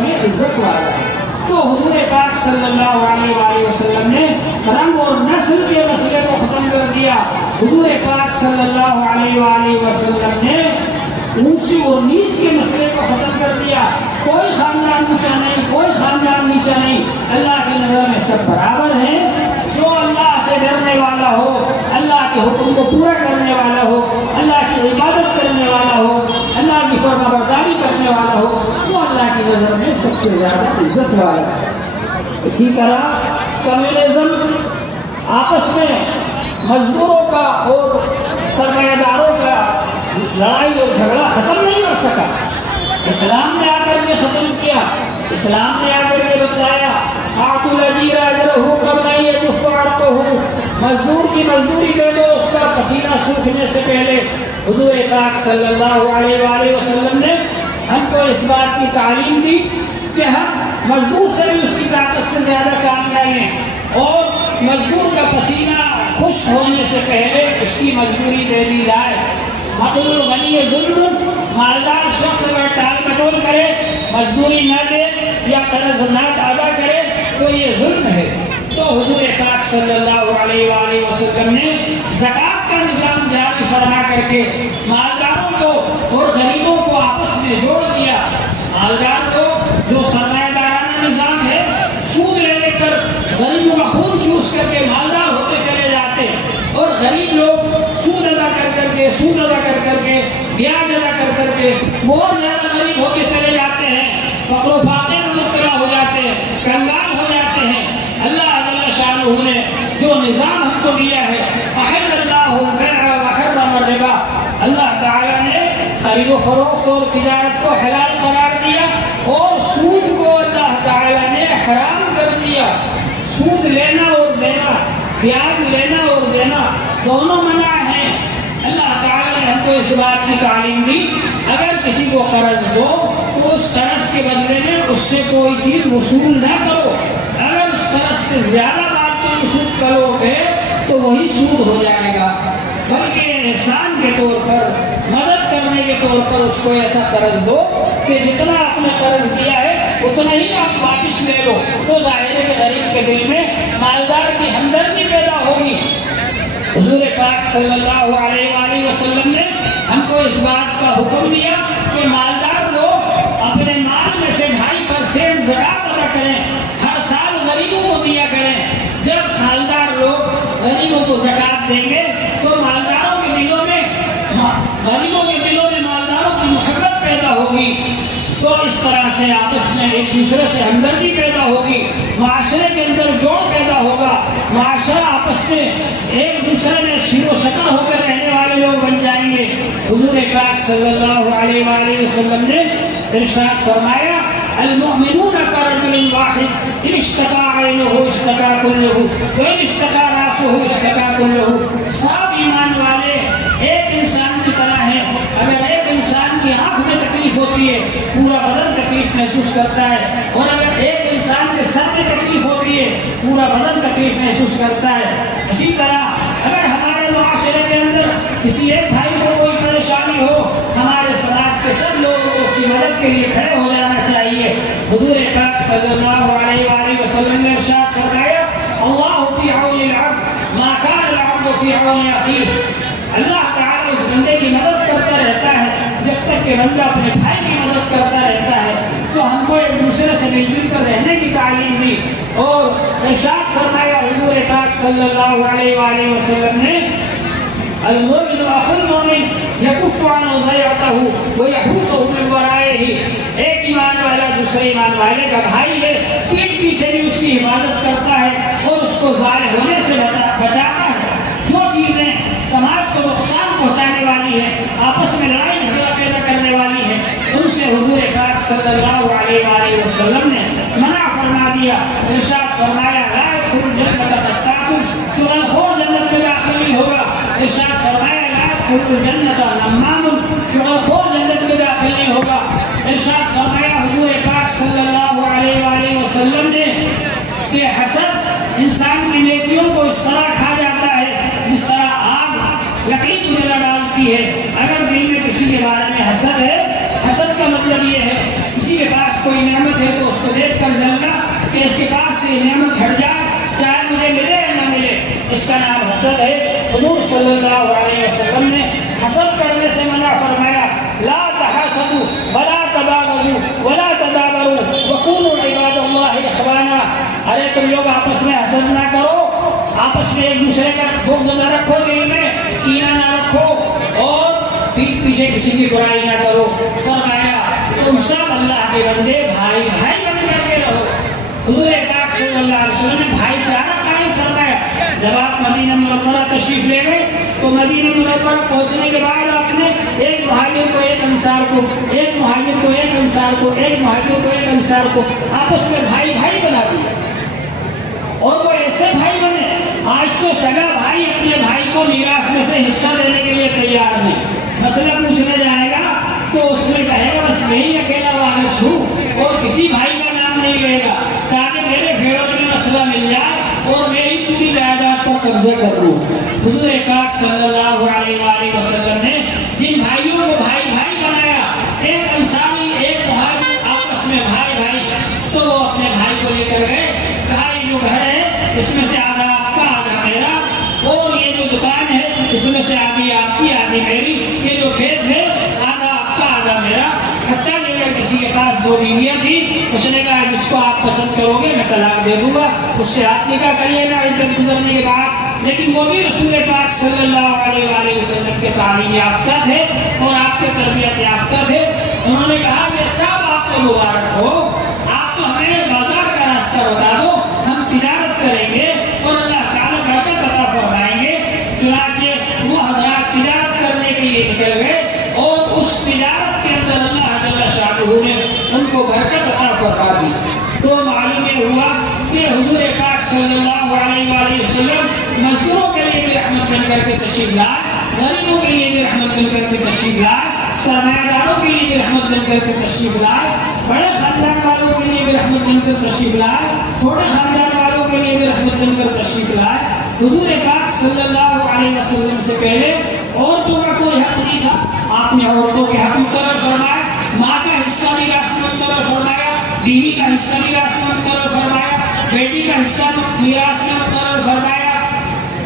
میں عزت والا ہے۔ تو حضور پاک صلی اللہ علیہ وآلہ وسلم نے رنگ اور نسل کے مسئلے کو ختم کر دیا۔ حضور پاک صلی اللہ علیہ وآلہ وسلم نے اونچی اور نیچ کے مسئلے کو ختم کر دیا۔ کوئی خاندان اونچا نہیں، کوئی خاندان نیچا نہیں، اللہ کی نظر میں سب برابر ہیں۔ جو اللہ سے ڈرنے والا ہو، اللہ کے حکم کو پورا کرنے والا ہو، اللہ کی عبادت کرنے والا ہو، اللہ کی فرما برداری کرنے والا ہو، وہ اللہ کی نظر میں سب سے زیادہ عزت والا ہے۔ اسی طرح کمیونزم آپس میں مزدوروں کا اور سرمایہ داروں کا لڑائی اور جھگڑا ختم نہیں کر سکا۔ اسلام نے آ کر کے ختم کیا۔ اسلام نے آ کر کے بتایا مزدور کی مزدوری دے دو، اس کا پسینہ سوکھنے سے پہلے۔ حضور پاک صلی اللہ علیہ وآلہ وسلم نے ہم کو اس بات کی تعلیم دی کہ ہم مزدور سے بھی اس کی طاقت سے زیادہ کام لے لیں، اور مزدور کا پسینہ خشک ہونے سے پہلے اس کی مزدوری دے دی جائے۔ مقل الغنی ظلم، مالدار شخص اگر ٹال مٹول کرے، مزدوری نہ دے یا قرض نہ ادا کرے تو یہ ظلم ہے۔ تو حضور پاک صلی اللہ علیہ وآلہ وسلم نے زکوٰۃ کا نظام جاری فرما کر کے مالداروں کو اور غریبوں کو آپس میں جوڑ دیا۔ مالدار کو جو سرمایہ دارانہ نظام ہے، سود لے لے کر غریبوں کا خون چوس کر کے مالدار ہوتے چلے جاتے، اور غریب لوگ سود ادا کر کے بیاج ادا کر کے بہت زیادہ غریب ہوتے چلے جاتے ہیں، فقر و فاقے میں مبتلا ہو جاتے ہیں، کنگال ہو جاتے ہیں۔ اللہ جل شانہ نے جو نظام ہم کو دیا ہے، احل اللہ البیع وحرم الربا، اللہ تعالیٰ نے خرید و فروخت اور تجارت کو حلال قرار دیا، اور سود کو اللہ تعالیٰ نے حرام کر دیا۔ سود لینا اور دینا، بیاج لینا اور دینا دونوں منع ہیں۔ اللہ تعالیٰ نے ہم کو اس بات کی تعلیم دی، اگر کسی کو قرض دو تو اس قرض کے بدلے میں اس سے کوئی چیز وصول نہ کرو۔ اگر اس قرض سے زیادہ بات کو وصول کرو گے تو وہی سود ہو جائے گا، بلکہ احسان کے طور پر، مدد کرنے کے طور پر اس کو ایسا قرض دو کہ جتنا آپ نے قرض دیا ہے اتنا ہی آپ واپس لے لو۔ تو ظاہر ہے کہ غریب کے دل میں مالدار کی ہمدردی پیدا ہوگی۔ حضور پاک صلی اللہ علیہ وآلہ وسلم نے ہم کو اس بات کا حکم دیا کہ مالدار لوگ اپنے مال میں سے 2.5% زکوٰۃ ادا کریں، ہر سال غریبوں کو دیا کریں۔ جب مالدار لوگ غریبوں کو زکوٰۃ دیں گے تو غریبوں کے دلوں میں مالداروں کی محبت پیدا ہوگی، تو اس طرح سے آپس میں ایک دوسرے سے ہمدردی پیدا ہوگی، معاشرے کے اندر جوڑ پیدا ہوگا، معاشرہ آپس میں ایک دوسرے میں شیر و شکر ہو کر رہنے والے لوگ بن جائیں گے۔ حضور پاک صلی اللہ علیہ وآلہ وسلم نے ارشاد فرمایا المؤمنون كرجل واحد ان اشتكى عينه اشتكى كله وان اشتكى راسه اشتكى كله۔ سب ایمان والے ایک انسان کی طرح ہیں، اگر ایک انسان کی آنکھ میں تکلیف ہوتی ہے پورا بدن تکلیف محسوس کرتا ہے، اور اگر ایک انسان کے سر میں تکلیف ہوتی ہے پورا بدن تکلیف محسوس کرتا ہے۔ اسی طرح اگر ہمارے معاشرے کے اندر کسی ایک بھائی کو کوئی پریشانی ہو، ہمارے سماج کے سب لوگوں کو اس کی مدد کے لیے کھڑے ہو جانا چاہیے۔ حضور پاک صلی اللہ علیہ وآلہ وسلم نے ارشاد فرمایا اللہ فی عون العبد ما کان العبد فی عون اخیہ۔ اللہ تعالیٰ اس بندے کی مدد کرتا رہتا ہے جب تک کہ بندہ اپنے بھائی کی مدد کرتا رہتا ہے۔ تو ہم کو ایک دوسرے سے مل جل کر رہنے کی تعلیم دی، اور ارشاد فرمایا حضور پاک صلی اللہ علیہ وآلہ وسلم نے المؤمن اخو المؤمن یکف عن ضیعته ویحوطه من ورائه۔ ایک ایمان والا دوسرے ایمان والے کا بھائی ہے، پیٹ پیچھے بھی اس کی حفاظت کرتا ہے اور اس کو ضائع ہونے سے بچاتا ہے۔ جو چیزیں سماج کو نقصان پہنچانے والی ہیں، آپس میں لڑائی جھگڑا پیدا کرنے والی ہیں، ان سے حضور پاک صلی اللہ علیہ وآلہ وسلم نے منع فرما دیا۔ ارشاد فرمایا لا يدخل الجنة قتال، چغلخور جنت میں داخل نہیں ہوگا۔ ارشاد فرمایا لا يدخل الجنة نمام، چغلخور جنت میں داخل نہیں ہوگا۔ ارشاد فرمایا حضور پاک صلی اللہ علیہ وآلہ وسلم نے کہ حسد انسان کی نیکیوں کو اس طرح کھا جاتا ہے جس طرح آگ لکڑی کو جلا ڈالتی ہے۔ اگر دل میں کسی کے بارے میں حسد ہے، حسد کا مطلب یہ ہے کسی کے پاس کوئی نعمت ہے تو اس کو دیکھ کر جلنا کہ اس کے پاس سے نعمت ہٹ جائے، چاہے مجھے ملے یا نہ ملے، اس کا نام حسد ہے۔ حضور صلی اللہ علیہ وسلم نے حسد کرنے سے منع فرمایا، لا تحاسدوا ولا تباغضوا ولا تدابروا وكونوا عباد اللہ اخوانا۔ ارے تم لوگ آپس میں حسد نہ کرو، آپس میں ایک دوسرے کا بغض نہ رکھو، دل میں کینہ نہ رکھو، اور پیٹھ پیچھے کسی کی برائی نہ کرو۔ فرمایا تم سب اللہ کے بندے بھائی بھائی بن کر کے رہو۔ حضور پاک صلی اللہ علیہ وسلم نے بھائی چارہ قائم فرمایا۔ جب آپ مدینہ منورہ تشریف لے گئے تو مدینہ منورہ پہنچنے کے بعد آپ نے ایک مہاجر کو ایک انصار کو، ایک مہاجر کو ایک انصار کو، ایک مہاجر کو ایک انصار کو آپس میں بھائی بھائی بنا دیا، اور وہ ایسے بھائی بنے آج تو سگا بھائی اپنے بھائی کو میراث میں سے حصہ دینے کے لیے تیار نہیں۔ مسئلہ پوچھنے جائے گا تو اس میں کہے گا بس میں ہی اکیلا وارث ہوں، اور کسی بھائی کا نام نہیں لے گا، تاکہ میرے بھیڑوں میں مسئلہ مل جائے اور میں ہی پوری جائیداد پر قبضہ کر لوں۔ حضور پاک صلی اللہ علیہ وآلہ وسلم نے جن بھائیوں کو بھائی بھائی بنایا، ایک انصاری ایک مہاجر آپس میں بھائی بھائی، تو وہ اپنے بھائی کو لے کر گئے، کہا یہ جو گھر ہے اس میں سے آدھا آپ کا آدھا میرا، اور یہ جو دکان ہے اس میں سے آدھی آپ کی آدھی میری، یہ جو کھیت ہے آدھا آپ کا آدھا میرا۔ حتیٰ کہ اگر کسی کے پاس دو بیویاں تھیں، اس نے کہا جس کو آپ پسند کرو گے میں طلاق دے دوں گا، اس سے آپ نکاح کریے گا عدت گزرنے کے بعد۔ لیکن وہ بھی رسول پاک صلی اللہ علیہ وآلہ وسلم کے تعلیم یافتہ تھے اور آپ کے تربیت یافتہ تھے۔ انہوں نے کہا یہ سب آپ کو مبارک ہو، آپ تو ہمیں بازار کا راستہ بتا دو، ہم تجارت کریں گے اور اللہ تعالیٰ برکت عطا فرمائیں گے۔ چنانچہ وہ حضرات تجارت کرنے کے لیے نکل گئے، اور اس تجارت کے اندر اللہ جل شانہ نے ان کو برکت عطا فرما دی۔ تو معلوم یہ ہوا کہ حضور پاک صلی اللہ علیہ وآلہ وسلم مزدوروں کے لیے بھی رحمت بن کر کے تشریف لائے، غریبوں کے لیے بھی رحمت بن کر کے تشریف لائے، سرمایہ داروں کے لیے بھی رحمت بن کر کے تشریف لائے، بڑے خاندان والوں کے لیے بھی رحمت بن کر تشریف لائے، چھوٹے خاندان والوں کے لیے بھی رحمت بن کر تشریف لائے۔ حضور پاک صلی اللہ علیہ وسلم سے پہلے عورتوں کا کوئی حق نہیں تھا، آپ نے عورتوں کے حق مقرر فرمایا، ماں کا حصہ میراث میں مقرر فرمایا، بیوی کا حصہ میراث میں مقرر فرمایا، بیٹی کا حصہ میراث میں مقرر فرمایا۔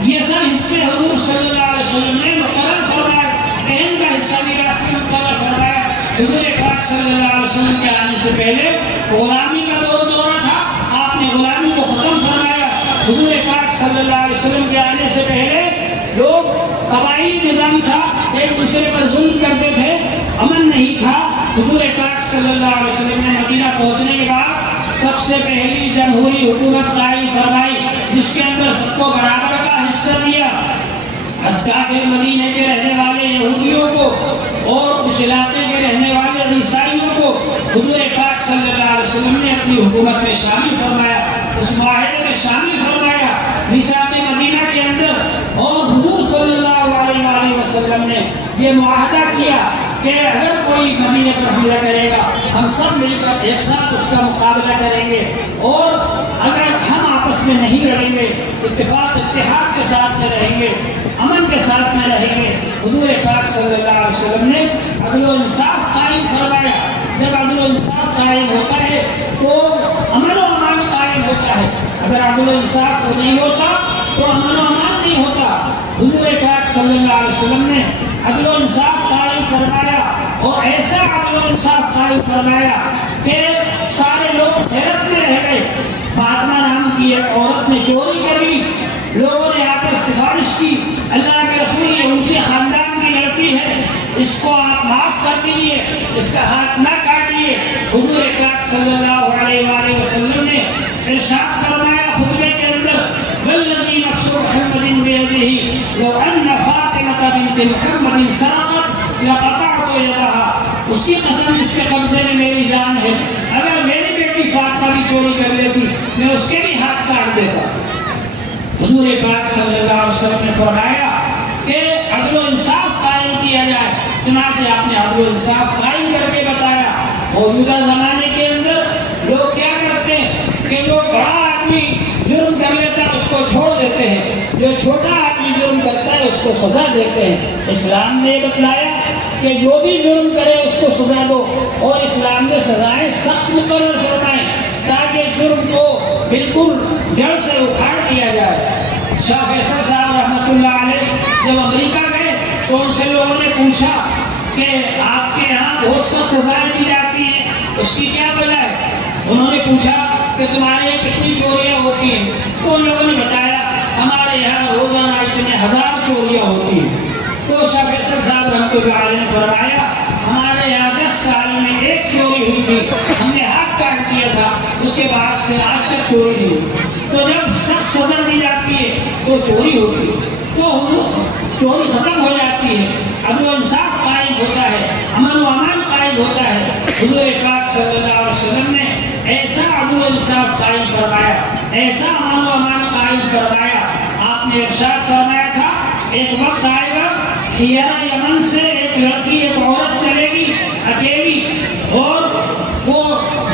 یہ سب حصے حضور صلی اللہ علیہ وسلم نے مقرر فرمایا۔ بہن کا حصہ میراث میں مقرر فرمایا۔ حضور پاک صلی اللہ علیہ وسلم کے آنے سے پہلے غلامی کا دور تھا، آپ نے غلامی کو ختم فرمایا۔ حضور پاک صلی اللہ علیہ وسلم کے آنے سے پہلے لوگ قبائلی نظام تھا، ایک دوسرے پر ظلم کرتے تھے، امن نہیں تھا۔ حضور پاک صلی اللہ علیہ وسلم نے مدینہ پہنچنے کے بعد سب سے پہلی جمہوری حکومت قائم فرمائی، جس کے اندر سب کو برابر کا حصہ دیا، حتیٰ کہ مدینے کے رہنے والے یہودیوں کو اور اس علاقے کے رہنے والے عیسائیوں کو حضور پاک صلی اللہ علیہ وسلم نے اپنی حکومت میں شامل فرمایا، اس معاہدے میں شامل فرمایا میثاق مدینہ کے اندر۔ اور حضور صلی اللہ علیہ وآلہ وسلم نے یہ معاہدہ کیا کہ اگر کوئی مدینے پر حملہ کرے گا ہم سب مل کر ایک ساتھ اس کا مقابلہ کریں گے، اور اگر ہم آپس میں نہیں لڑیں گے، اتفاق اتحاد کے ساتھ میں رہیں گے، امن کے ساتھ میں رہیں گے۔ حضور پاک صلی اللہ علیہ وسلم نے عدل و انصاف قائم فرمایا۔ جب عدل و انصاف قائم ہوتا ہے تو امن و امان قائم ہوتا ہے، اگر عدل و انصاف نہیں ہوتا تو امن و امان نہیں ہوتا۔ حضور پاک صلی اللہ علیہ وسلم نے عدل و انصاف قائم فرمایا، اور ایسا عدل و انصاف قائم فرمایا کہ سارے لوگ حیرت میں رہ گئے۔ فاطمہ نام کی ایک عورت نے چوری کر لی، لوگوں نے آ کر سفارش کی، اللہ کے رسول یہ اونچے خاندان کی لڑکی ہے، اس کو آپ معاف کر دیجیے، اس کا ہاتھ نہ کاٹیے۔ حضور پاک صلی اللہ علیہ وآلہ وسلم نے ارشاد فرمایا خطبے کے اندر، والذی نفس محمد بیدہ لو ان فاطمہ بنت محمد سرقت لقطعت یدہا، اس کی قسم جس کے قبضے میں میری جان ہے، اگر میری بیٹی فاطمہ بھی چوری کر لیتی میں اس کے بھی ہاتھ کاٹ دیتا۔ حضور پاک صلی اللہ علیہ وسلم نے فرمایا کہ عدل و انصاف قائم کیا جائے، چنانچہ آپ نے عدل و انصاف قائم کر کے بتایا۔ موجودہ زمانے کے اندر لوگ کیا کرتے ہیں کہ جو بڑا آدمی جرم کر لیتا ہے اس کو چھوڑ دیتے ہیں، جو چھوٹا آدمی جرم کرتا ہے اس کو سزا دیتے ہیں۔ اسلام نے بتلایا کہ جو بھی جرم کرے اس کو سزا دو، اور اسلام میں سزائیں سخت مقرر فرمائیں تاکہ جرم کو بالکل جڑ سے اکھاڑ دیا جائے۔ شاہ فیصل صاحب رحمۃ اللہ علیہ جب امریکہ گئے تو ان سے لوگوں نے پوچھا کہ آپ کے یہاں بہت سخت سزائیں دی جاتی ہیں، اس کی کیا وجہ ہے؟ انہوں نے پوچھا کہ تمہارے یہاں کتنی چوریاں ہوتی ہیں؟ تو ان لوگوں نے بتایا ہمارے یہاں روزانہ اتنے 1000 چوریاں ہوتی ہیں۔ تو شاہ فیصل صاحب رحمۃ اللہ علیہ نے فرمایا ہمارے یہاں 10 سال میں 1 چوری ہوئی تھی، ہم نے ہاتھ کاٹ دیا تھا، اس کے بعد سے آج تک چوری نہیں ہوئی۔ تو جب سخت سزا دی جاتی ہے تو چوری ہوتی ہے، تو حضور چوری ختم ہو جاتی ہے، عدل و انصاف قائم ہوتا ہے، امن و امان قائم ہوتا ہے۔ حضور پاک صلی اللہ علیہ وسلم نے ایسا عدل و انصاف قائم فرمایا، ایسا امن و امان قائم فرمایا۔ آپ نے ارشاد فرمایا تھا ایک وقت آئے گا خیانہ یمن سے ایک لڑکی ایک عورت چلے گی اکیلی، اور وہ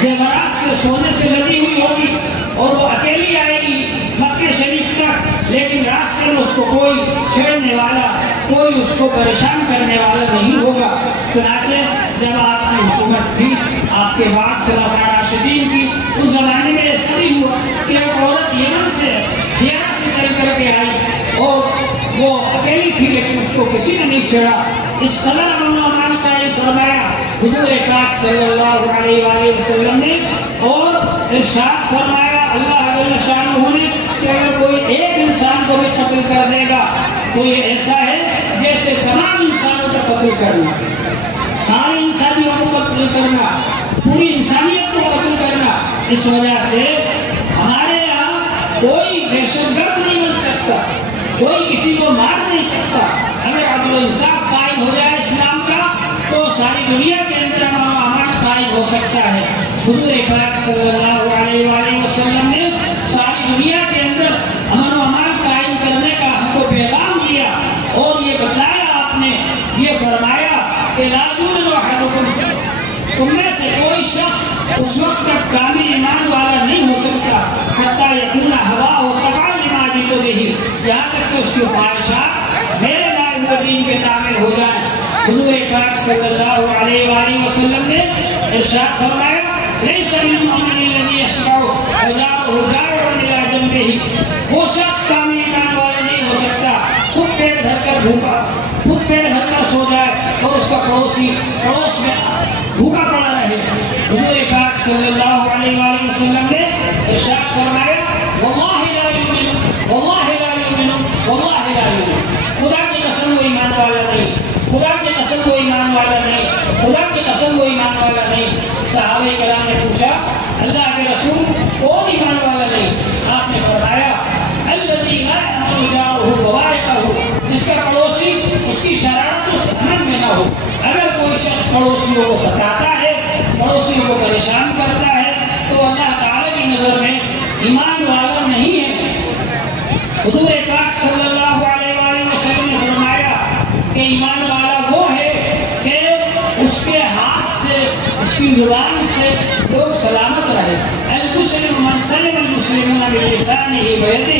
زیورات سے سونے سے لدی ہوئی ہوگی، اور وہ اکیلی آئے گی مکہ شریف تک، لیکن راستے میں اس کو کوئی چھیڑنے والا، کوئی اس کو پریشان کرنے والا نہیں ہوگا۔ چنانچہ جب آپ کی حکومت تھی، آپ کے بعد خلفائے راشدین کی، اس زمانے میں ایسا بھی ہوا کہ ایک عورت یمن سے خیانہ سے چل کر کے آئی اور وہ اکیلی تھی، لیکن اس کو کسی نے نہیں چھیڑا۔ اس قدر امن و امان قائم فرمایا حضور پاک صلی اللہ علیہ وآلہ وسلم نے، اور ارشاد فرمایا اللہ جل شانہ نے کہ اگر کوئی ایک انسان کو بھی قتل کر دے گا تو یہ ایسا ہے جیسے تمام انسانوں کا قتل کرنا، سارے انسانیوں کو قتل کرنا، پوری انسانیت کو قتل کرنا۔ اس وجہ سے ہمارے یہاں کوئی دہشت گرد نہیں بن سکتا، کوئی کسی کو مار نہیں سکتا۔ اگر عدل و انصاف قائم ہو جائے اسلام کا تو ساری دنیا کے اندر امن و امان قائم ہو سکتا ہے۔ حضور پاک صلی اللہ علیہ وآلہ وسلم نے ساری دنیا کے اندر امن و امان قائم کرنے کا ہم کو پیغام دیا، اور یہ بتلایا آپ نے، یہ فرمایا کہ لا یؤمن احدکم، تم میں سے کوئی شخص اس وقت تک کامل ایمان والا نہیں ہو سکتا حتی یکون ہواہ تبعا لما جئت بہ، یہاں تک کہ اس کی خواہشات میرے لائے ہوئے دین کے تابع ہو جائیں۔ حضور پاک صلی اللہ علیہ وآلہ وسلم نے ارشاد فرمایا لیس بالمؤمن الذی یشبع وجاءہ جائع الی جنبہ، وہ شخص کامل ایمان والا نہیں ہو سکتا خود پیٹ بھر کر بھوکا، خود پیٹ بھر کر سو جائے اور اس کا پڑوسی پڑوس میں بھوکا پڑا رہے۔ حضور پاک صلی اللہ علیہ وآلہ وسلم نے ارشاد فرمایا واللہ لا یؤمن، واللہ لا یؤمن، واللہ لا یؤمن، خدا کی قسم وہ ایمان والا نہیں، خدا کی قسم وہ ایمان والا نہیں، خدا کی قسم وہ ایمان والا نہیں۔ صحابہ کرام نے پوچھا اللہ کے رسول کون ایمان والا نہیں؟ آپ نے فرمایا الذی لا یأمن جارہ بوائقہ، جس کا پڑوسی اس کی شرارتوں سے امن میں نہ ہو۔ اگر کوئی شخص پڑوسیوں کو ستاتا ہے، پڑوسیوں کو پریشان کرتا ہے، تو اللہ تعالی کی نظر میں ایمان والا نہیں ہے۔ حضور پاک صلی اللہ علیہ وآلہ وسلم نے فرمایا کہ ایمان والا وہ ہے کہ اس کے ہاتھ سے، اس کی زبان سے لوگ سلامت رہے۔ المسلم من سلم المسلمون بلسانہ ویدہ،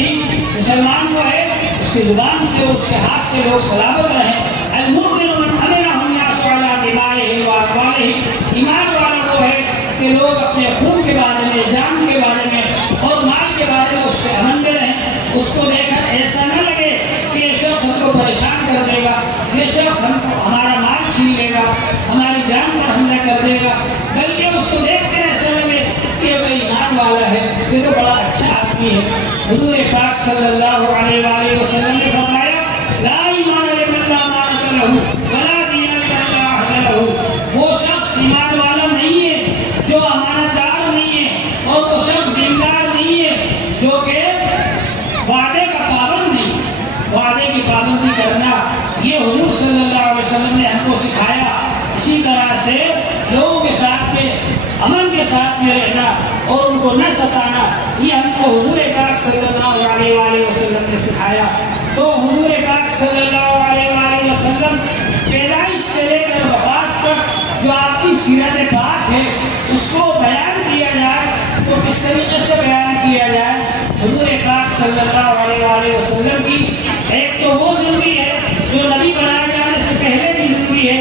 مسلمان وہ ہے اس کی زبان سے، اس کے ہاتھ سے لوگ سلامت رہے۔ المؤمن من امنہ الناس علی دمائہم واموالہم، ایمان والا وہ ہے کہ لوگ اپنے خون کے بارے میں، جان کے بارے میں اور مال کے بارے میں اس سے امن میں رہیں۔ اس کو دیکھ کر ایسا نہ لگے کہ یہ شخص ہم کو پریشان کر دے گا، یہ شخص ہمارا مال چھین لے گا، ہماری جان پر حملہ کر دے گا، بلکہ اس کو دیکھ کر ایسا لگے کہ یہ ایمان والا ہے، یہ تو بڑا اچھا آدمی ہے۔ حضور پاک صلی اللہ علیہ وآلہ وسلم نے فرمایا لا ایمان لمن لا امانۃ لہ ولا دین لمن لا عہد لہ، وہ شخص ایمان والا نہیں ہے جو امانت دار نہیں ہے، اور وہ شخص دیندار نہیں ہے جو کہ وعدے کا پابند نہیں۔ وعدے کی پابندی کرنا یہ حضور صلی اللہ علیہ وسلم نے ہم کو سکھایا۔ اسی طرح سے لوگوں کے ساتھ میں امن کے ساتھ میں رہنا اور ان کو نہ ستانا، یہ ہم کو حضور پاک صلی اللہ علیہ وآلہ وسلم نے سکھایا۔ تو حضور پاک صلی اللہ علیہ وآلہ وسلم پیدائش سے لے کر وفات تک جو آپ کی سیرت پاک ہے اس کو بیان کیا جائے تو کس طریقے سے بیان کیا جائے؟ حضور پاک صلی اللہ علیہ وآلہ وسلم کی ایک تو وہ زندگی ہے جو نبی بنائے جانے سے پہلے کی زندگی ہے،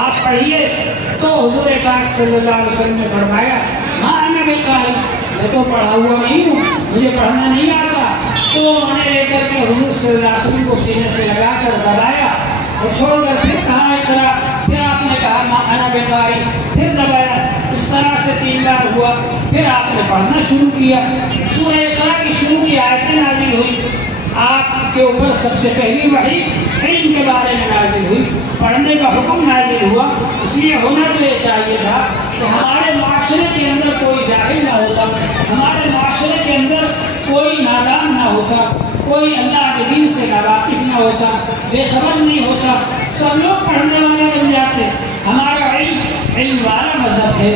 آپ پڑھیے۔ تو حضور پاک صلی اللہ علیہ وسلم نے فرمایا ہاں انا بالقاری، میں تو پڑھا ہوا نہیں ہوں، مجھے پڑھنا نہیں آتا۔ تو انہوں نے لے کر کے حضور صلی اللہ علیہ وسلم کو سینے سے لگا کر دبایا اور چھوڑ کر پھر کہا اقرا، پھر آپ نے کہا ما انا بالقاری، پھر دبایا۔ اس طرح سے 3 بار ہوا، پھر آپ نے پڑھنا شروع کیا۔ سورہ اقرا کی شروع کی آیتیں نازل ہوئی، آپ کے اوپر سب سے پہلی وحی علم کے بارے میں نازل ہوئی، پڑھنے کا حکم نازل ہوا۔ اس لیے ہونا تو یہ چاہیے تھا کہ ہمارے معاشرے کے اندر کوئی جاہل نہ ہوتا، ہمارے معاشرے کے اندر کوئی نادان نہ ہوتا، کوئی اللہ کے دین سے ناواقف نہ ہوتا، بے خبر نہیں ہوتا، سب لوگ پڑھنے والے بن جاتے۔ ہمارا علم والا مذہب ہے۔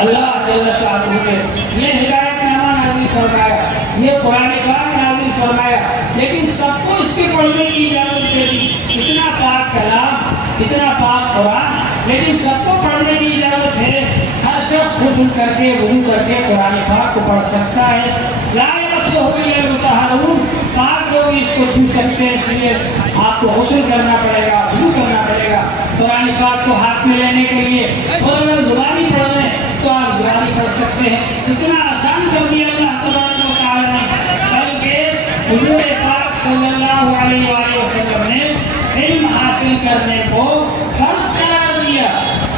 اللہ جل شانہ نے یہ ہدایت نامہ نازل فرمایا، یہ قرآن پاک نازل فرمایا، لیکن سب کو اس کے پڑھنے کی اجازت دے دی۔ اتنا پاک کلام، اتنا پاک قرآن، لیکن سب کو پڑھنے کی اجازت ہے۔ ہر شخص غسل کر کے وضو کر کے قرآن پاک کو پڑھ سکتا ہے۔ لا یمسہ الا المطہرون، پاک لوگ اس کو چھو سکتے ہیں، اس لیے آپ کو غسل کرنا پڑے گا، وضو کرنا پڑے گا قرآن پاک کو ہاتھ میں لینے کے لیے۔ اور اگر زبانی پڑھ رہے ہیں تو آپ زبانی پڑھ سکتے ہیں۔ اتنا آسان کر دیا اللہ تبارک و تعالی نے، بلکہ حضور پاک صلی اللہ علیہ وآلہ وسلم نے علم حاصل کرنے کو فرض قرار دیا۔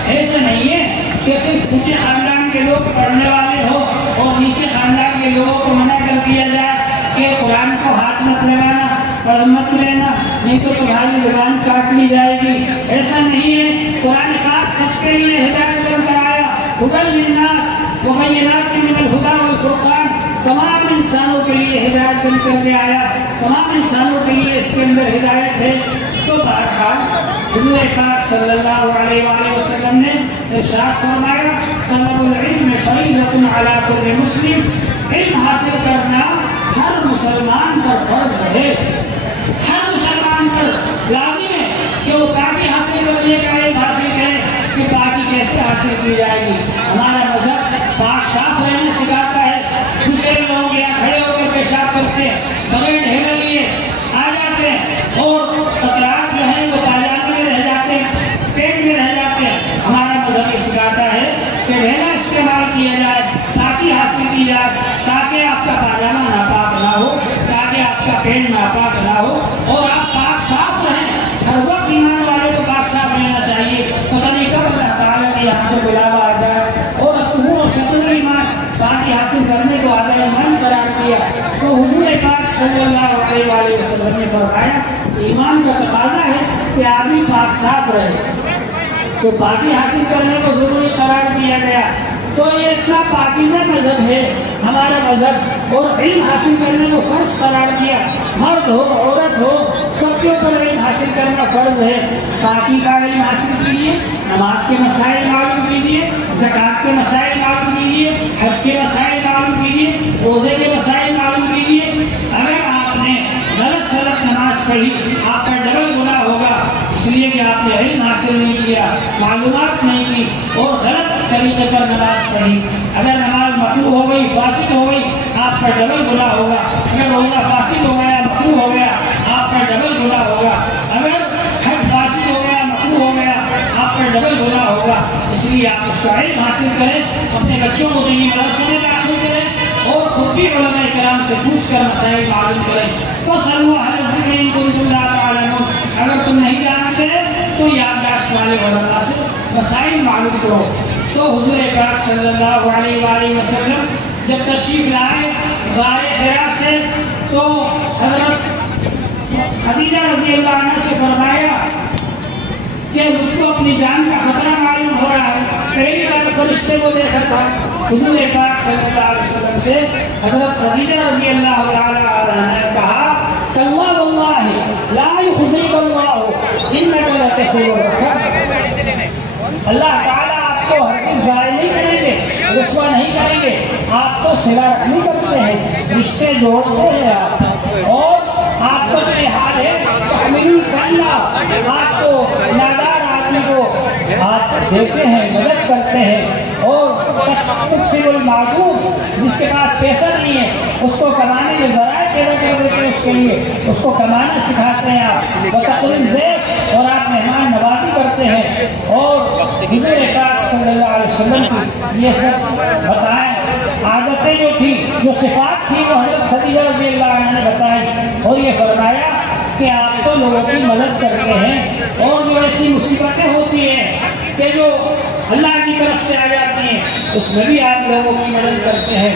ایسے نہیں ہے کہ صرف اونچے خاندان کے لوگ پڑھنے والے ہو اور نیچے خاندان کے لوگوں کو منع کر دیا جائے کہ قرآن کو ہاتھ مت لگانا، پڑھ مت لینا، نہیں تو تمہاری زبان کاٹ لی جائے گی۔ ایسا نہیں ہے، قرآن پاک سب کے لیے ہدایت بن کر آیا، ہدی للناس وبینات من الہدی والفرقان، تمام انسانوں کے لیے ہدایت بن کر کے آیا، تمام انسانوں کے لیے اس کے اندر ہدایت ہے۔ تو بہرحال حضور پاک صلی اللہ علیہ وآلہ وسلم نے ارشاد فرمایا طلب العلم فریضۃ علی کل مسلم، علم حاصل کرنا ہر مسلمان پر فرض ہے، ہر مسلمان پر لازم ہے کہ وہ پاکی حاصل کرنے کا علم حاصل کرے کہ پاکی کیسے حاصل کی جائے گی۔ ہمارا مذہب پاک صاف رہنا سکھاتا ہے۔ دوسرے لوگ یہاں کھڑے ہو کر پیشاب کرتے ہیں، بغیر ڈھیلے لیے آ جاتے ہیں اور قطرات جو ہیں وہ پاجامے میں رہ جاتے ہیں، پیٹ میں رہ جاتے ہیں۔ ہمارا مذہب یہ سکھاتا ہے کہ ڈھیلا استعمال کیا جائے، پاکی حاصل کی جائے، تاکہ آپ کا پاجامہ ناپاک نہ ہو، تاکہ آپ کا پیٹ ناپاک نہ ہو اور آپ پاک صاف رہیں۔ ہر وقت ایمان والے کو پاک صاف رہنا چاہیے۔ پتہ نہیں کب اللہ تعالیٰ نے یہاں سے بلاوا آ جائے اور طہور و شطر ایمان پاکی حاصل کرنے کو آدھا ایمان قرار دیا۔ تو حضور پاک صلی اللہ علیہ وآلہ وسلم نے فرمایا ایمان کا تقاضا ہے کہ آدمی پاک صاف رہے، تو پاکی حاصل کرنے کو ضروری قرار دیا گیا۔ تو یہ اتنا پاکیزہ مذہب ہے ہمارا مذہب، اور علم حاصل کرنے کو فرض قرار دیا۔ مرد ہو عورت ہو سب کے اوپر علم حاصل کرنا فرض ہے۔ پاکی کا علم حاصل کیجیے، نماز کے مسائل معلوم کیجیے، زکوٰۃ کے مسائل معلوم کیجیے، حج کے مسائل معلوم کیجیے، روزے کے مسائل معلوم کیجیے۔ اگر آپ نے غلط نماز پڑھی آپ کا ڈبل گناہ ہوگا، اس لیے کہ آپ نے علم حاصل نہیں کیا، معلومات نہیں کی اور غلط طریقے پر نماز پڑھی۔ اگر نماز مکروہ ہو گئی، فاسد ہو گئی، آپ کا ڈبل گناہ ہوگا۔ اگر روزہ فاسد ہو گیا، مکروہ ہو گیا، آپ کا ڈبل گناہ ہوگا۔ اگر حج فاسد ہو گیا، مکروہ ہو گیا، آپ کا ڈبل گناہ ہوگا۔ اس لیے آپ اس کا علم حاصل کریں، اپنے بچوں کو دینی مدرسے میں داخل کریں اور خود بھی علماء کرام سے پوچھ کر مسائل معلوم کریں۔ فَاسْأَلُوا أَهْلَ الذِّكْرِ إِن كُنتُمْ لَا تَعْلَمُونَ، اگر تم نہیں جانتے تو یادداشت والے علماء سے مسائل معلوم کرو۔ تو حضور پاک صلی اللہ علیہ وآلہ وسلم جب تشریف لائے غار حرا سے تو حضرت خدیجہ رضی اللہ عنہ سے فرمایا کہ مجھ کو اپنی جان کا خطرہ معلوم ہو رہا ہے، پہلی بار فرشتے کو دیکھا تھا۔ حضور پاک صلی اللہ علیہ وسلم سے حضرت خدیجہ رضی اللہ عنہ نے کہا کلا واللہ لا یخزیک اللہ انک لتصل الرحم، اللہ تعالیٰ آپ کو ہرگز ضائع نہیں کریں گے، رسوا نہیں کریں گے، آپ کو صلہ رحمی کرتے ہیں، رشتے جوڑتے ہیں آپ، اور آپ کا جو حال ہے تحمل الکلہ، آپ کو نادار آدمی کو آپ دیتے ہیں، مدد کرتے ہیں، اور تقسیم المعدوم جس کے پاس پیسہ نہیں ہے اس کو کمانے کے ذرائع پیدا کر دیتے ہیں، اس کے کے لیے اس کو کمانا سکھاتے ہیں آپ، اور آپ مہمان نوازی کرتے ہیں، اور حضور پاک صلی اللہ علیہ وسلم کی یہ سب بتائیں عادتیں جو تھی، جو صفات تھی، وہ حضرت خدیجہ رضی اللہ عنہ نے بتائی، اور یہ فرمایا کہ آپ تو لوگوں کی مدد کرتے ہیں، اور جو ایسی مصیبتیں ہوتی ہیں کہ جو اللہ کی طرف سے آ جاتی ہیں اس میں بھی آپ لوگوں کی مدد کرتے ہیں۔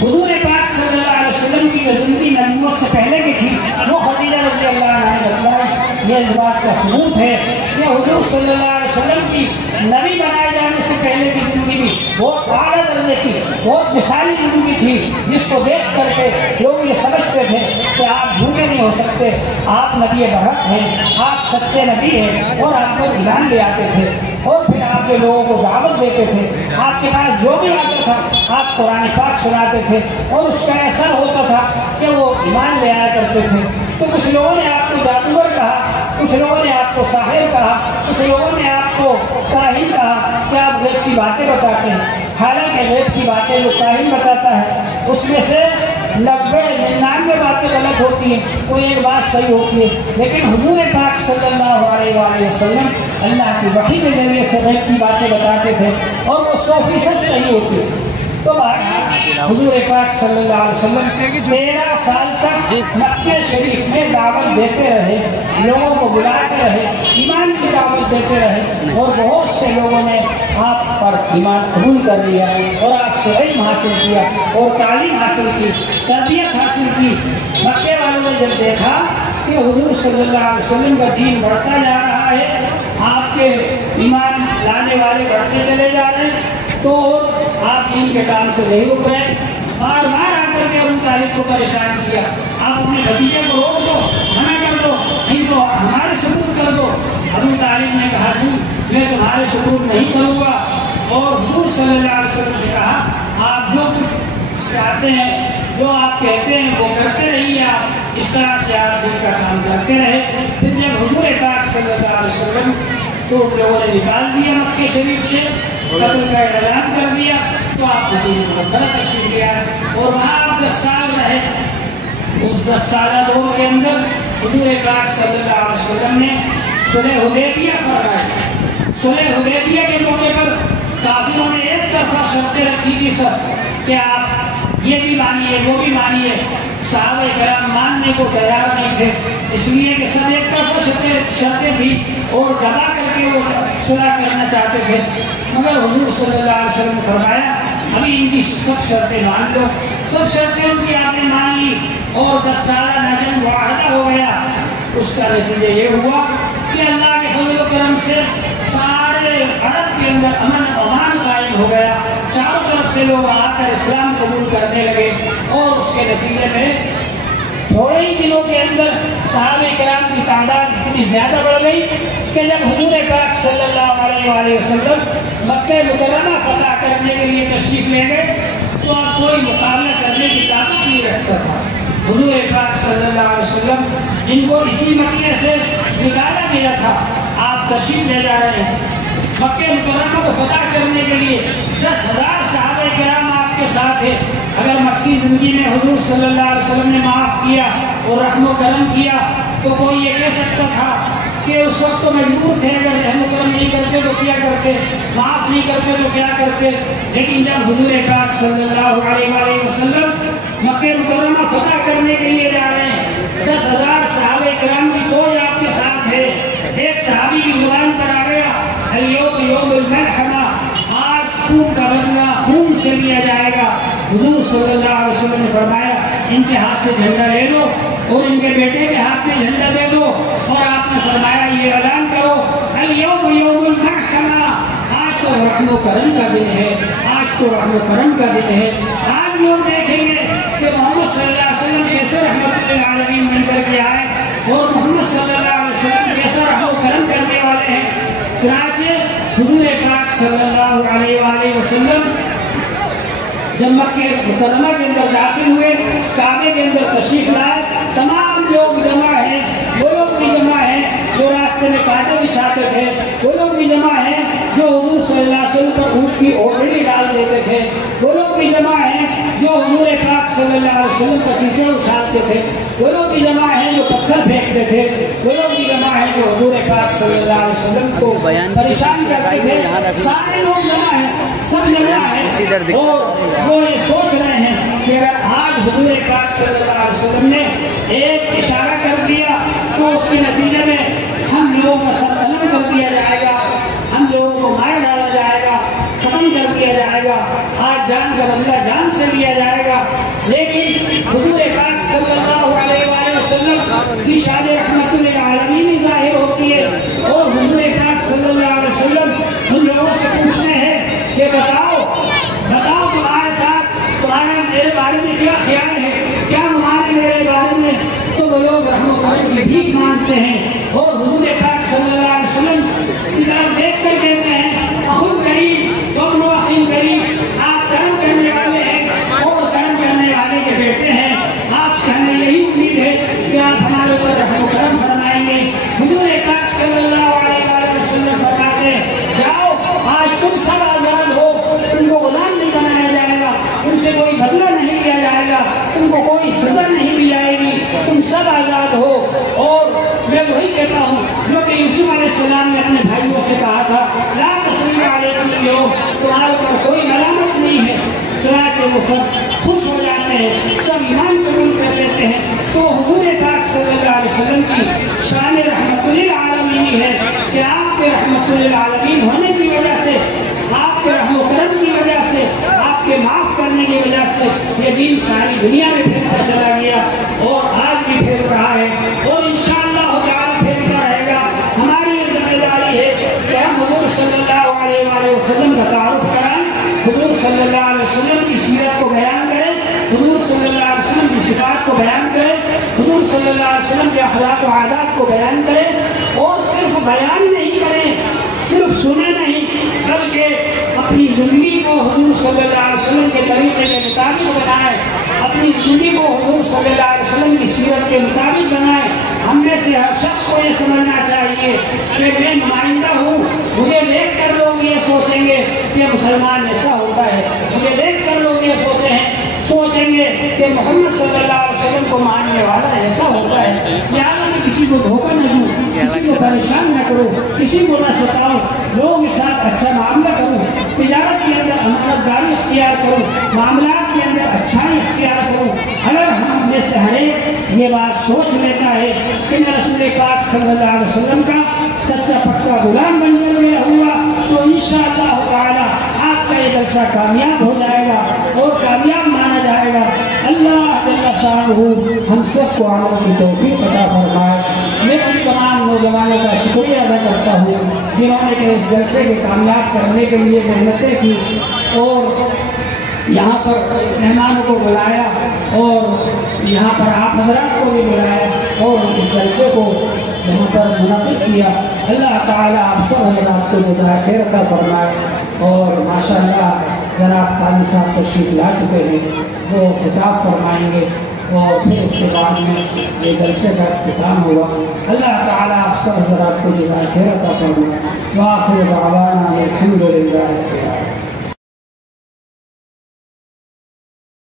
حضور پاک صلی اللہ علیہ وسلم کی جو زندگی نبوت سے پہلے کی تھی وہ خدیجہ رضی اللہ عنہ نے بتلائی۔ یہ اس بات کا ثبوت ہے کہ حضور صلی اللہ علیہ وسلم کی نبی بنائے جانے سے پہلے کی زندگی بھی بہت اعلیٰ درجے کی، بہت مثالی زندگی تھی، جس کو دیکھ کر کے لوگ یہ سمجھتے تھے کہ آپ جھوٹے نہیں ہو سکتے، آپ نبی برحق ہیں، آپ سچے نبی ہیں، اور آپ کو ایمان لے آتے تھے، اور پھر آپ کے لوگوں کو دعوت دیتے تھے، آپ کے پاس جو بھی آتا تھا آپ قرآن پاک سناتے تھے، اور اس کا ایسا ہوتا تھا کہ وہ ایمان لے آیا کرتے تھے۔ تو کچھ لوگوں نے آپ کو جادوگر کہا، کچھ لوگوں نے آپ کو ساحر کہا، کچھ لوگوں نے آپ کو کاہن کہا کہ آپ غیب کی باتیں بتاتے ہیں۔ حالانکہ غیب کی باتیں جو کاہن بتاتا ہے اس میں سے 90-99 باتیں غلط ہوتی ہیں، کوئی ایک بات صحیح ہوتی ہے، لیکن حضور پاک صلی اللہ علیہ وآلہ وسلم اللہ کی وحی کے ذریعے سے غیب کی باتیں بتاتے تھے، اور وہ 100% صحیح ہوتی ہے۔ تو حضور پاک صلی اللہ علیہ وسلم 13 سال تک مکہ شریف میں دعوت دیتے رہے، لوگوں کو بلاتے رہے، ایمان کی دعوت دیتے رہے، اور بہت سے لوگوں نے آپ پر ایمان قبول کر لیا، اور آپ سے علم حاصل کیا، اور تعلیم حاصل کی، تربیت حاصل کی۔ مکے والوں نے جب دیکھا کہ حضور صلی اللہ علیہ وسلم کا دین بڑھتا جا رہا ہے، آپ کے ایمان لانے والے بڑھتے چلے جا رہے ہیں، تو آپ دین کے کام سے نہیں رک رہے، بار بار آ کر کے ابو طالب کو پریشان کیا، آپ اپنے بھتیجے کو روک دو، منع کر دو، نہیں تو ہمارے ثبوت کر دو۔ ابو طالب نے کہا نہیں، میں تمہارے ثبوت نہیں کروں گا، اور حضور صلی اللہ علیہ وسلم سے کہا آپ جو کچھ چاہتے ہیں، جو آپ کہتے ہیں وہ کرتے رہیے، آپ اس طرح سے آپ دین کا کام کرتے رہے۔ پھر جب حضور پاک صلی اللہ علیہ وسلم کو لوگوں نے نکال دیا مکہ شریف سے، قتل کا اعلان کر دیا، تو آپ مدینہ منورہ تشریف لے آئے، اور وہاں آپ 10 سال رہے۔ اس 10 سالہ دور کے اندر حضور پاک صلی اللہ علیہ وسلم نے صلح حدیبیہ فرمائی۔ صلح حدیبیہ کے موقع پر کافروں نے ایک طرفہ شرطیں رکھی تھی سب کہ آپ یہ بھی مانیے وہ بھی مانیے، صحابہ کرام ماننے کو تیار نہیں تھے، اس لیے کہ سب ایک طرفہ شرطیں تھی اور دبا کر کے وہ صلح کرنا چاہتے تھے، مگر حضور صلی اللہ علیہ وسلم نے فرمایا ابھی ان کی سب شرطیں مان لو۔ سب شرطیں ان کی آپ نے مان لی، اور 10 سالہ نجم معاہدہ ہو گیا۔ اس کا نتیجہ یہ ہوا کہ اللہ کے فضل و کرم سے سارے عرب کے اندر امن امان قائم ہو گیا، چاروں طرف سے لوگ آ کر اسلام قبول کرنے لگے، اور اس کے نتیجے میں تھوڑے ہی دنوں کے اندر صحابہ کرام کی تعداد اتنی زیادہ بڑھ گئی کہ جب حضور پاک صلی اللہ علیہ وآلہ وسلم مکہ مکرمہ فتح کرنے کے لیے تشریف لے گئے تو اب کوئی مقابلہ کرنے کی طاقت نہیں رکھتا تھا۔ حضور پاک صلی اللہ علیہ وسلم جن کو اسی مکے سے نکالا گیا تھا، آپ تشریف لے جا رہے ہیں مکہ مکرمہ کو فتح کرنے کے لیے، 10,000 صحابہ کرام آپ کے ساتھ ہیں۔ اگر مکی زندگی میں حضور صلی اللہ علیہ وسلم نے معاف کیا اور رحم و کرم کیا تو کوئی یہ کہہ سکتا تھا کہ اس وقت تو مجبور تھے، اگر رحم و کرم نہیں کرتے تو کیا کرتے، معاف نہیں کرتے تو کیا کرتے۔ لیکن جب حضور پاک صلی اللہ علیہ وآلہ وسلم مکہ مکرمہ فتح کرنے کے لیے جا رہے ہیں، 10,000 صحابہ کرام کی فوج آپ کے ساتھ ہے، ایک صحابی کی زبان پر آ گیا الیوم یوم الملحمہ، آج خون کا بدلہ خون سے لیا جائے گا۔ حضور صلی اللہ علیہ وسلم نے فرمایا ان کے ہاتھ سے جھنڈا لے لو اور ان کے بیٹے کے ہاتھ میں جھنڈا دے دو، اور آپ نے فرمایا یہ اعلان کرو الیوم یوم الملحمہ، آج تو رحم و کرم کا دن ہے، آج تو رحم و کرم کا دن ہے۔ آج لوگ دیکھیں گے کہ محمد صلی اللہ علیہ وسلم کیسے رحمت للعالمین بن کر کے آئے، اور محمد صلی اللہ علیہ وسلم کیسا رحم و کرم کرنے والے ہیں۔ چنانچہ حضور پاک صلی اللہ علیہ وآلہ وسلم جب مکہ مکرمہ کے اندر داخل ہوئے، کعبے کے اندر تشریف لائے، تمام لوگ جمع ہیں، وہ لوگ بھی جمع ہیں جو راستے میں کانٹے بچھاتے تھے، وہ لوگ بھی جمع ہیں جو حضور صلی اللہ علیہ وسلم پر اونٹ کی اوڑھنی ڈال دیتے تھے، وہ لوگ بھی جمع ہیں جو حضور پاک صلی صلی اللہ علیہ وسلم کا کیچڑ اچھالتے تھے، وہ لوگ بھی جمع ہیں جو پتھر پھینکتے تھے، وہ لوگ بھی جمع ہیں جو حضور پاک صلی اللہ علیہ وسلم کو پریشان کرتے تھے، سارے لوگ جمع ہیں، سب جمع ہیں، اور وہ یہ سوچ رہے ہیں کہ اگر آج حضور پاک صلی اللہ علیہ وسلم نے ایک اشارہ کر دیا تو اس کے نتیجے میں ہم لوگوں کا سر قلم کر دیا جائے گا، ہم لوگوں کو مار ڈالا جائے گا، ختم کر دیا جائے گا، آج جان کا بدلہ جان سے لیا جائے گا۔ لیکن حضور پاک صلی اللہ علیہ وآلہ وسلم کی شان رحمت للعالمین میں ظاہر ہوتی ہے، اور حضور پاک صلی اللہ علیہ وسلم ان لوگوں سے پوچھتے ہیں کہ بتاؤ تمہارے ساتھ تمہارا میرے بارے میں کیا خیال ہے، کیا تمہارے میرے بارے میں؟ تو وہ لوگ رحم و کرم کی بھیک مانگتے ہیں، اور حضور پاک صلی اللہ علیہ وسلم کی طرف دیکھ کر کہتے ہیں خود کریم وابن اخی کریم، آپ کرم کرنے والے ہیں اور کرم کرنے والے کے بیٹے ہیں، آپ سے ہمیں یہی امید ہے کہ آپ ہمارے اوپر رحم و کرم فرمائیں گے۔ حضور پاک صلی اللہ علیہ وسلم فرماتے ہیں جاؤ آج تم سب آزاد ہو، تم کو غلام نہیں بنایا جائے گا، تم سے کوئی بدلہ نہیں لیا جائے گا، تم کو کوئی سزا نہیں دی جائے گی، تم سب آزاد ہو۔ اور میں وہی کہتا ہوں جو کہ یوسف علیہ السلام نے اپنے بھائیوں سے کہا تھا لا تثریب علیکم اليوم، تمہارے اوپر کوئی ملامت نہیں ہے، چنانچہ وہ سب خوش ہو جاتے ہیں، سب ایمان قبول کر لیتے ہیں۔ تو حضور پاک صلی اللہ علیہ وسلم کی شان رحمت للعالمین ہے کہ آپ کے رحمت للعالمین ہونے کی وجہ سے، آپ کے رحم و کرم کی وجہ سے، آپ کے معاف کرنے کی وجہ سے یہ دین ساری دنیا میں پھیلتا چلا گیا، اور آج بھی پھیل رہا ہے، اور انشاءاللہ تعالی پھیلتا رہے گا۔ ہماری یہ ذمہ داری ہے کہ ہم حضور صلی اللہ علیہ وآلہ وسلم کا تعارف کرائیں، حضور صلی اللہ علیہ وسلم کی سیرت کو بیان کریں، حضور صلی اللہ علیہ وسلم کی صفات کو بیان کریں، حضور صلی اللہ علیہ وسلم کے اخلاق و عادات کو بیان کریں، اور صرف بیان نہیں کریں، صرف سنیں نہیں، بلکہ اپنی زندگی کو حضور صلی اللہ علیہ وسلم کے طریقے کے مطابق بنائیں، اپنی زندگی کو حضور صلی اللہ علیہ وسلم کی سیرت کے مطابق بنائیں۔ ہم میں سے ہر شخص کو یہ سمجھنا چاہیے کہ میں نمائندہ ہوں، مجھے دیکھ کر لوگ یہ سوچیں گے کہ مسلمان ایسا ہوتا ہے، مجھے دیکھ کر لوگ یہ سوچیں گے کہ محمد صلی اللہ علیہ وسلم کو ماننے والا ایسا ہوتا ہے، لہٰذا میں کسی کو دھوکہ نہ دوں، کسی کو پریشان نہ کروں، کسی کو نہ ستاؤں، لوگوں کے ساتھ اچھا معاملہ کروں، تجارت کے اندر امانت داری اختیار کروں، معاملات کے اندر اچھائی اختیار کروں۔ اگر ہم میں سے ہر ایک یہ بات سوچ لیتا ہے کہ میں رسول پاک صلی اللہ علیہ وسلم کا سچا پکا غلام بن کر میں رہوں گا، تو انشاءاللہ تعالی آپ کا یہ جلسہ کامیاب ہو جائے گا اور کامیاب مانا جائے گا۔ اللہ جل شانہ ہم سب کو عمل کی توفیق عطا فرمائے۔ میں ان تمام نوجوانوں کا شکریہ ادا کرتا ہوں جنہوں نے کہ اس جلسے کے کامیاب کرنے کے لیے محنتیں کی، اور یہاں پر مہمانوں کو بلایا، اور یہاں پر آپ حضرات کو بھی بلایا، اور اس جلسے کو یہاں پر منعقد کیا۔ اللہ تعالیٰ آپ سب حضرات کو جزائے خیر عطا فرمائے۔ اور ماشاءاللہ جناب قاضی صاحب تشریف لا چکے ہیں، وہ خطاب فرمائیں گے، اور پھر اس کے بعد میں یہ جلسے کا اختتام ہوا۔ اللہ تعالیٰ آپ سب حضرات کو جزائے خیر عطا فرمائے۔ وآخر دعوانا الحمدللہ۔